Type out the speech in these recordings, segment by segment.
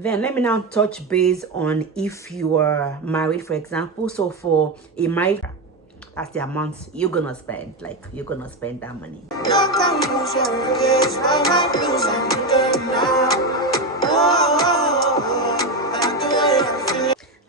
Then let me now touch base on if you are married, for example. So for a married, that's the amount you're gonna spend. Like, you're gonna spend that money.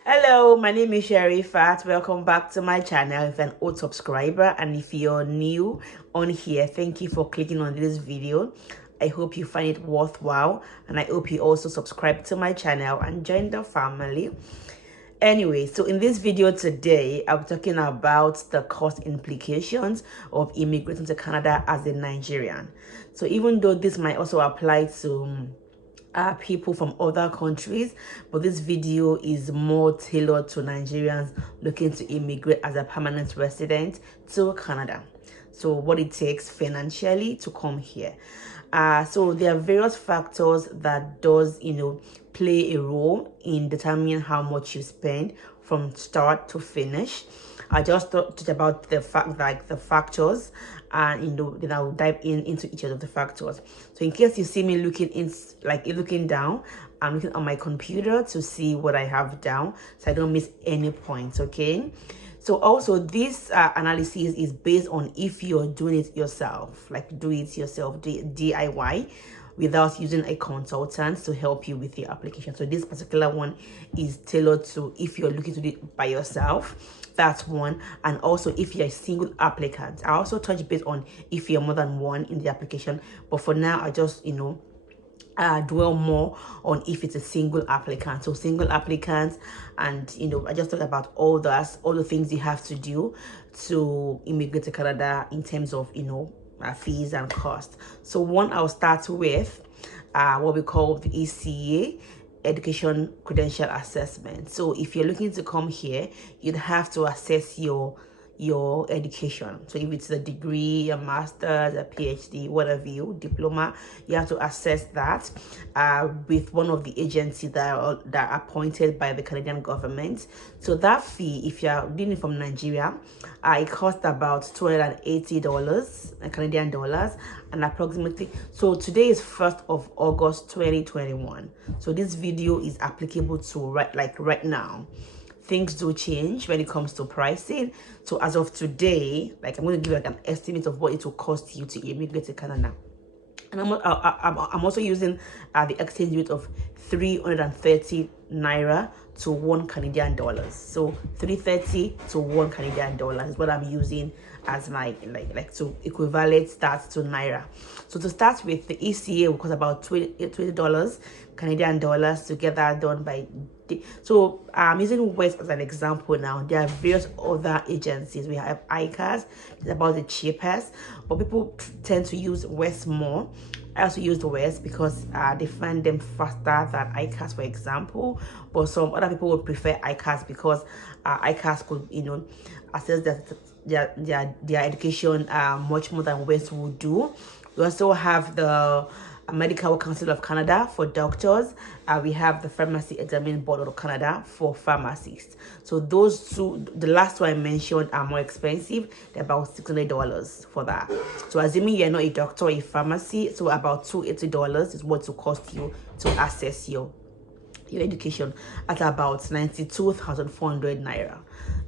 Hello, my name is Sherifat. Welcome back to my channel. If you're an old subscriber and if you're new on here, thank you for clicking on this video. I hope you find it worthwhile, and I hope you also subscribe to my channel and join the family. Anyway, so in this video today, I'm talking about the cost implications of immigrating to Canada as a Nigerian. So even though this might also apply to people from other countries, but this video is more tailored to Nigerians looking to immigrate as a permanent resident to Canada. So what it takes financially to come here. So there are various factors that does play a role in determining how much you spend from start to finish. I just talked about the factors, and then I'll dive into each of the factors. So in case you see me looking down, I'm looking on my computer to see what I have down, so I don't miss any points. Okay. So also this analysis is based on if you're doing it yourself, like do it yourself, DIY, without using a consultant to help you with your application. So this particular one is tailored to if you're looking to do it by yourself. That's one. And also if you're a single applicant. I also touch base on if you're more than one in the application, but for now I just dwell more on if it's a single applicant. So single applicants, and I just talked about all the things you have to do to immigrate to Canada in terms of fees and cost. So one, I'll start with what we call the ECA, Education Credential Assessment. So if you're looking to come here, you'd have to assess your education. So if it's a degree, a master's, a PhD, whatever diploma, you have to assess that with one of the agencies that are appointed by the Canadian government. So that fee, if you're doing it from Nigeria, it costs about $280 Canadian dollars, and approximately, so today is 1st of August 2021. So this video is applicable to right now. Things do change when it comes to pricing. So as of today, I'm going to give an estimate of what it will cost you to immigrate to Canada. And I'm also using the exchange rate of 330 naira to $1 Canadian dollars. So 330 to $1 Canadian dollars is what I'm using as my to equivalent that to naira. So to start with, the ECA will cost about $20 Canadian dollars to get that done by. So I'm using West as an example now. There are various other agencies. We have ICAS, it's about the cheapest, but people tend to use West more. I also use the West because they find them faster than ICAS, for example. But some other people would prefer ICAS because ICAS could, assess their education much more than West would do. We also have the Medical Council of Canada for doctors. We have the Pharmacy Examining Board of Canada for pharmacists. So those two, the last two I mentioned, are more expensive. They're about $600 for that. So assuming you're not a doctor or a pharmacy, so about $280 is what it will cost you to access your education at about 92,400 naira,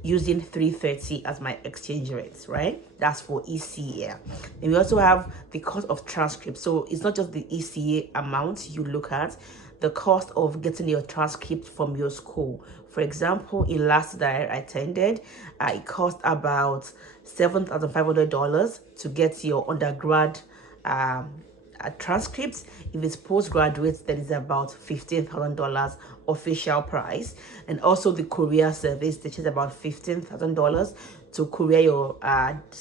using 330 as my exchange rate, right? That's for ECA. And we also have the cost of transcript. So it's not just the ECA amount you look at, the cost of getting your transcript from your school. For example, in last that I attended, it cost about $7,500 to get your undergrad transcripts. If it's postgraduate, that is about $15,000 official price. And also the courier service, which is about $15,000 to courier your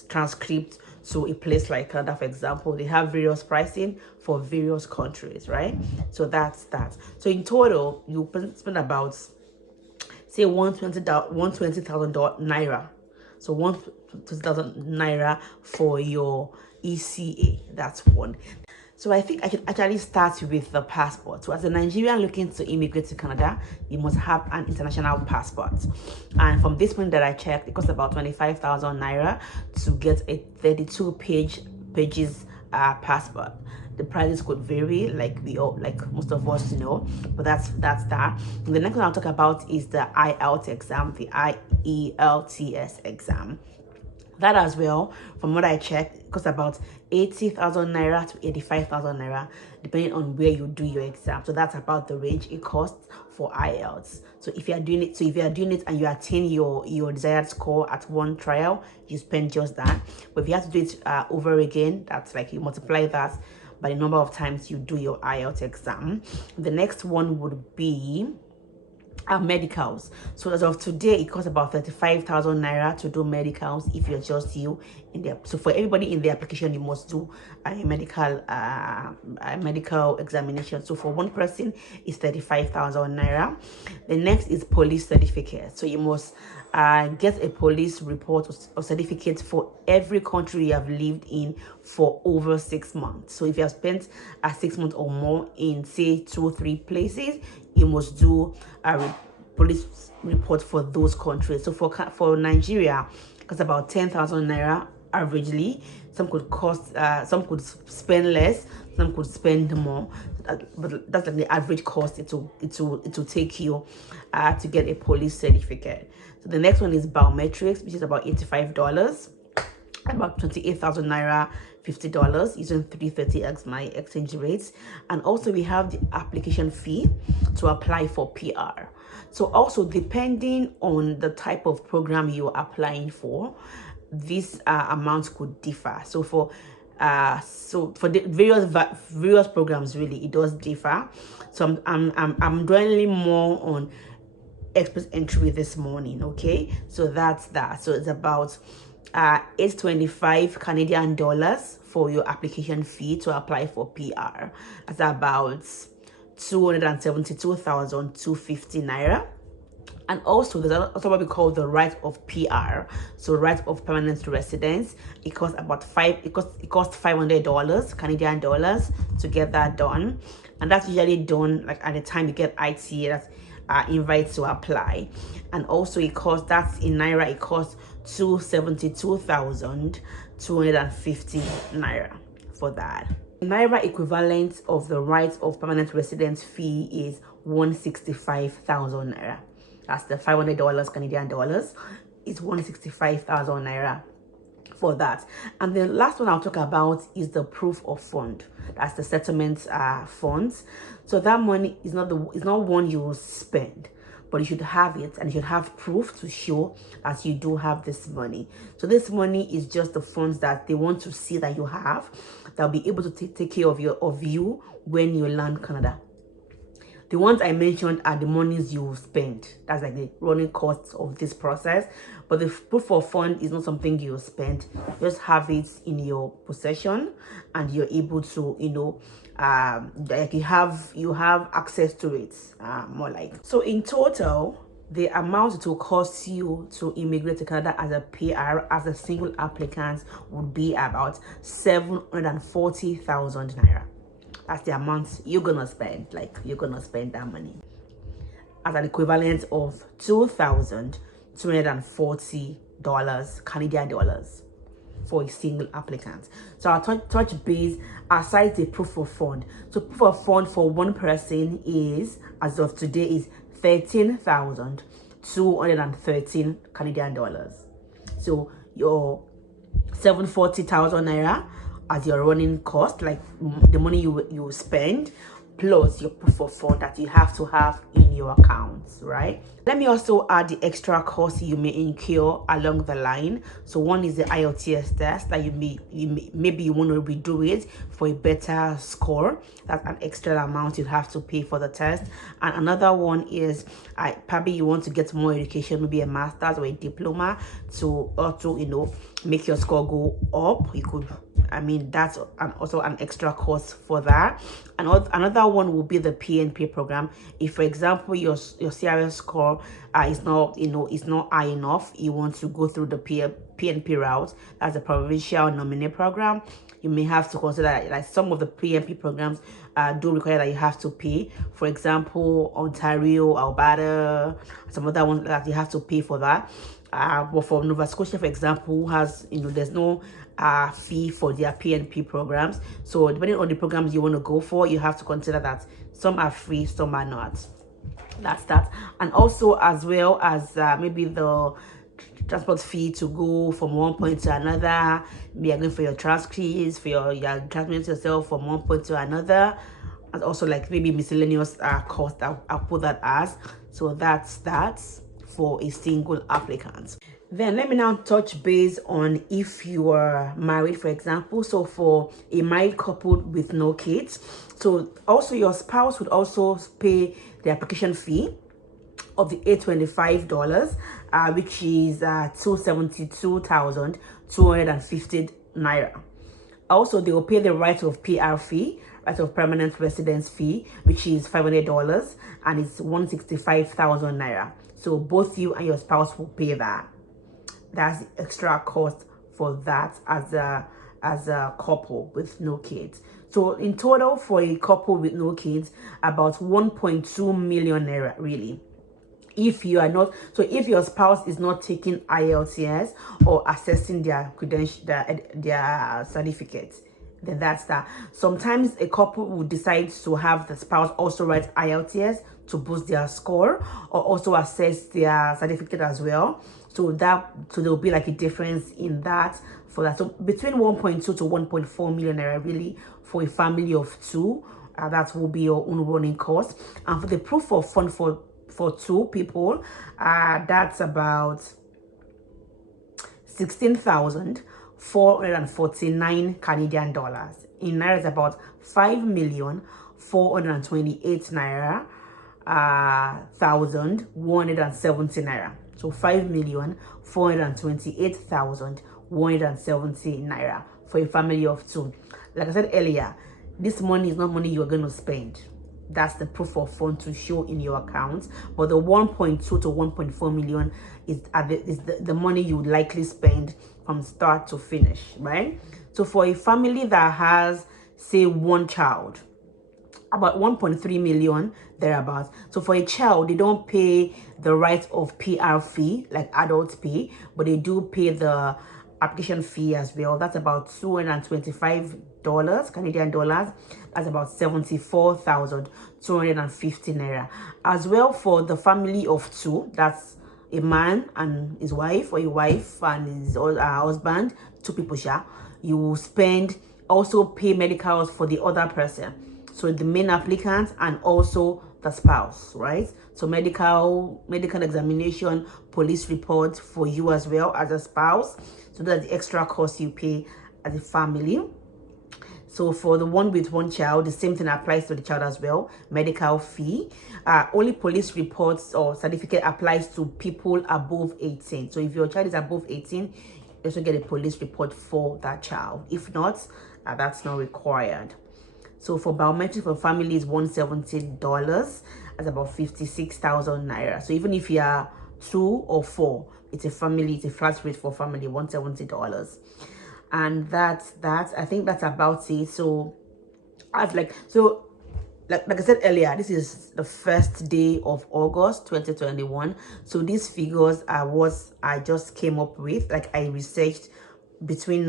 transcript to a place like Canada, for example. They have various pricing for various countries, right? So that's that. So in total, you spend about, say, $120,000 naira. So 120,000 naira for your ECA. That's one. So I think I should actually start with the passport. So as a Nigerian looking to immigrate to Canada, you must have an international passport. And from this point that I checked, it costs about 25,000 naira to get a 32 pages passport. The prices could vary, like most of us know, but that's that. And the next one I'll talk about is the Ielts exam, the Ielts exam. That as well, from what I checked, it costs about 80,000 naira to 85,000 naira, depending on where you do your exam. So that's about the range it costs for IELTS. So if you are doing it, and you attain your desired score at one trial, you spend just that. But if you have to do it over again, that's like you multiply that by the number of times you do your IELTS exam. The next one would be medicals. So as of today, it costs about 35,000 naira to do medicals if you're just you in there. So for everybody in the application, you must do a medical examination. So for one person, it's 35,000 naira. The next is police certificate. So you must get a police report or certificate for every country you have lived in for over 6 months. So if you have spent 6 months or more in, say, 2 or 3 places, you must do a police report for those countries. So for Nigeria, it's about 10,000 naira averagely. Some could cost, some could spend less, some could spend more, but that's like the average cost it will take you to get a police certificate. So the next one is biometrics, which is about $85, about 28,000 naira, $50 using 330x my exchange rates. And also we have the application fee to apply for PR. So also, depending on the type of program you're applying for, this amounts could differ. So for the various programs, really it does differ. So I'm dwelling more on express entry this morning. Okay, so that's that. So it's about 825 Canadian dollars for your application fee to apply for PR. That's about 272,250 naira. And also there's also what we call the right of PR, so right of permanent residence. It costs about $500 Canadian dollars to get that done, and that's usually done like at the time you get IT, that's invite to apply. And also it costs, that's in naira, it costs 272,250 naira for that. The naira equivalent of the right of permanent residence fee is 165,000 naira. That's the $500 Canadian dollars. It's 165,000 naira for that. And the last one I'll talk about is the proof of fund. That's the settlement funds. So that money is not one you spend, but you should have it, and you should have proof to show that you do have this money. So this money is just the funds that they want to see that you have, that will be able to take care of you when you land Canada. The ones I mentioned are the monies you spend. That's like the running costs of this process. But the proof of fund is not something you spend. You just have it in your possession, and you're able to, like you have access to it, more like. So in total, the amount it will cost you to immigrate to Canada as a PR, as a single applicant, would be about 740,000 naira. That's the amount you're gonna spend. Like, you're gonna spend that money as an equivalent of $2,240 Canadian dollars for a single applicant. So I'll touch base aside the proof of fund. So proof of fund for one person is, as of today, is 13,213 Canadian dollars. So your 740,000 naira as your running cost, like the money you spend, plus your proof of fund that you have to have in your accounts, right? Let me also add the extra costs you may incur along the line. So one is the IELTS test that maybe you want to redo it for a better score. That's an extra amount you have to pay for the test. And another one is probably you want to get more education, maybe a master's or a diploma, to also make your score go up. You could, that's also an extra cost for that. And another one will be the PNP program. If, for example, your CRS score is not high enough, you want to go through the PNP route, that's the provincial nominee program, you may have to consider like some of the PNP programs do require that you have to pay. For example, Ontario, Alberta, some other ones that you have to pay for that. But for Nova Scotia, for example, who has, there's no fee for their PNP programs. So depending on the programs you want to go for, you have to consider that some are free, some are not. That's that. And also as well as maybe the transport fee to go from one point to another. Maybe you're going for your transcripts, for your transmitting yourself from one point to another. And also like maybe miscellaneous cost, I'll put that as. So that's for a single applicant. Then let me now touch base on if you are married, for example. So for a married couple with no kids, so also your spouse would also pay the application fee of the $825, which is 272,250 naira. Also, they will pay the right of PR fee, right of permanent residence fee, which is $500, and it's 165,000 naira. So both you and your spouse will pay that. That's the extra cost for that as a couple with no kids. So in total for a couple with no kids, about 1.2 million naira really. If you are not, so if your spouse is not taking Ielts or assessing their credential, their certificates, then that's that. Sometimes a couple will decide to have the spouse also write Ielts to boost their score, or also assess their certificate as well. So there'll be like a difference in that for that. So between 1.2 to 1.4 million naira really for a family of two. That will be your own running cost. And for the proof of fund for two people, that's about 16,449 Canadian dollars. In naira, it's about 5,428 naira, 1,170 naira. So 5,428,170 naira for a family of two. Like I said earlier, this money is not money you're going to spend. That's the proof of fund to show in your account. But the 1.2 to 1.4 million is the money you would likely spend from start to finish, right? So for a family that has, say, one child, about 1.3 million thereabouts. So for a child, they don't pay the right of PR fee like adults pay, but they do pay the application fee as well. That's about $225 Canadian dollars. That's about 74,250 naira. As well for the family of two, that's a man and his wife, or a wife and his husband, two people share. You will spend, also pay medicals for the other person. So the main applicant and also the spouse, right? So medical examination, police report for you as well as a spouse. So that's the extra cost you pay as a family. So for the one with one child, the same thing applies to the child as well. Medical fee. Only police reports or certificate applies to people above 18. So if your child is above 18, you also get a police report for that child. If not, that's not required. So for biometrics for family is $170. That's about 56,000 naira. So even if you are 2 or 4, it's a family, it's a flat rate for family, $170. And that's I think that's about it. So like I said earlier, this is the first day of August 2021. So these figures are what I just came up with. Like I researched between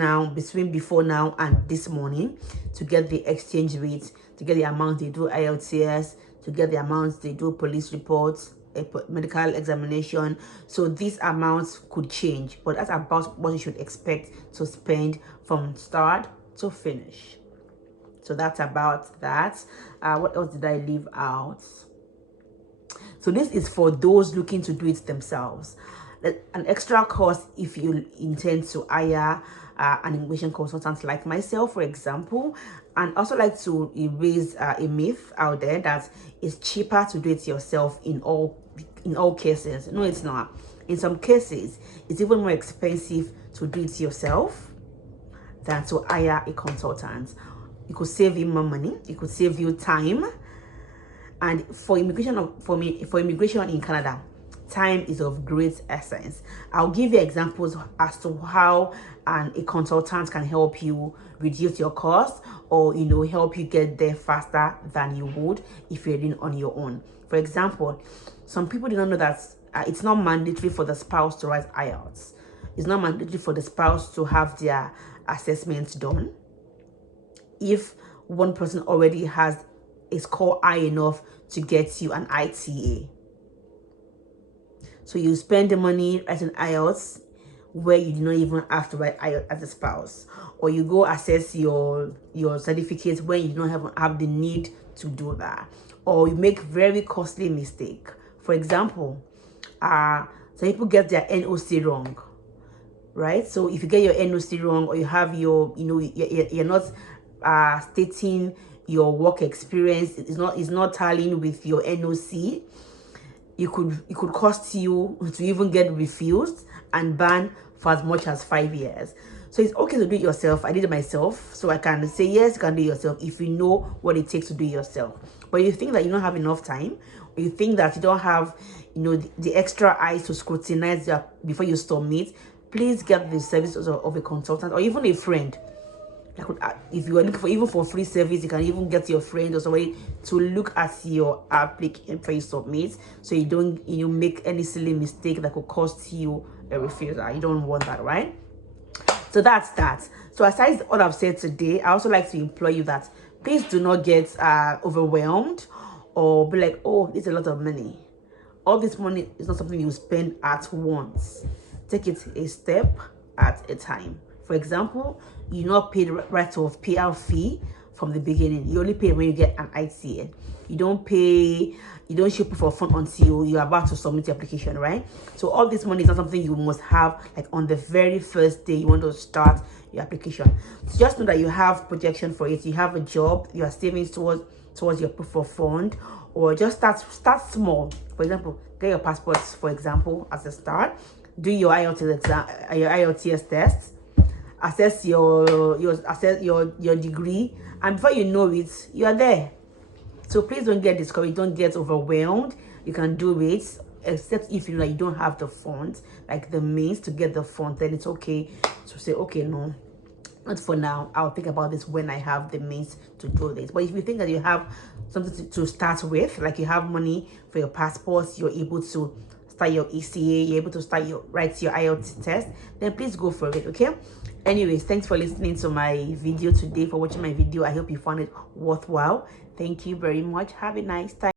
before now and this morning to get the exchange rate, to get the amount they do Ielts, to get the amounts they do police reports, a medical examination. So these amounts could change, but that's about what you should expect to spend from start to finish. So that's about that. What else did I leave out? So this is for those looking to do it themselves. An extra cost if you intend to hire an immigration consultant like myself, for example. And also like to erase a myth out there that it's cheaper to do it yourself in all cases. No, it's not. In some cases, it's even more expensive to do it yourself than to hire a consultant. It could save you more money. It could save you time. And for immigration in Canada, time is of great essence. I'll give you examples as to how a consultant can help you reduce your costs, or help you get there faster than you would if you're doing on your own. For example, some people do not know that it's not mandatory for the spouse to write Ielts. It's not mandatory for the spouse to have their assessments done if one person already has a score high enough to get you an ITA. So you spend the money writing IELTS where you do not even have to write IELTS as a spouse, or you go assess your certificates when you don't have the need to do that, or you make very costly mistake. For example, some people get their NOC wrong, right? So if you get your NOC wrong, or you have your you're not stating your work experience, it's not tallying with your NOC, it could cost you to even get refused and banned for as much as 5 years. So it's okay to do it yourself. I did it myself, so I can say yes, you can do it yourself if you know what it takes to do it yourself. But you think that you don't have enough time, or you think that you don't have the extra eyes to scrutinize before you submit, please get the services of a consultant or even a friend. If you are looking for even for free service, you can even get your friend or somebody to look at your application before you submit, so you don't make any silly mistake that could cost you a refusal. You don't want that, right? So that's that. So aside what I've said today, I also like to implore you that please do not get overwhelmed or be like, oh, it's a lot of money. All this money is not something you spend at once. Take it a step at a time. For example, you not pay the right of PR fee from the beginning. You only pay when you get an ITA. You don't show proof of fund until you're about to submit your application, right? So all this money is not something you must have like on the very first day you want to start your application. So just know that you have projection for it. You have a job, you are saving towards your proof of fund, or just start small. For example, get your passports, for example, as a start. Do your IELTS exam, your IELTS test. Assess your degree, and before you know it, you are there. So please don't get discouraged, don't get overwhelmed. You can do it, except if you know you don't have the funds, like the means to get the funds. Then it's okay to say, okay, no, not for now, I'll think about this when I have the means to do this. But if you think that you have something to start with, like you have money for your passports, you're able to start your ECA, you're able to write your IELTS test, then please go for it. Okay, anyways, thanks for listening to my video today, for watching my video. I hope you found it worthwhile. Thank you very much. Have a nice time.